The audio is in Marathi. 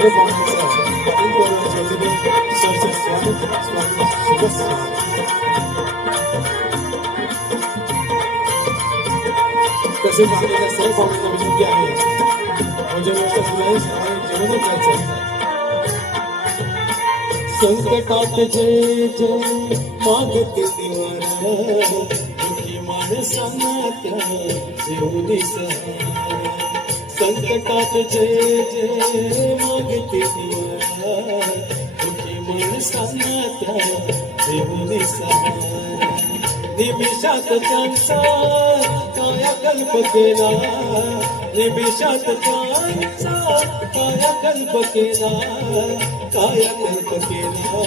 सर्व पाहुण्यांचं पाटील परिवाराच्या वतीने सहर्ष स्वागत शुभ तसेच आपल्याला सर्व पाहुण्यांना विनंती आहे भोजन व्यवस्था सुरू आहे जेवणच जायचं संकटात जय जय मागते निवारा दुःखी माणसांना देऊनी सहारा संकटात जय जय मागते निवारा दुःखी माणसांना देऊनी सहारा निमिषात त्यांचा कायाकल्प केला निमिषात त्यांचा कायाकल्प केला कायाकल्प केला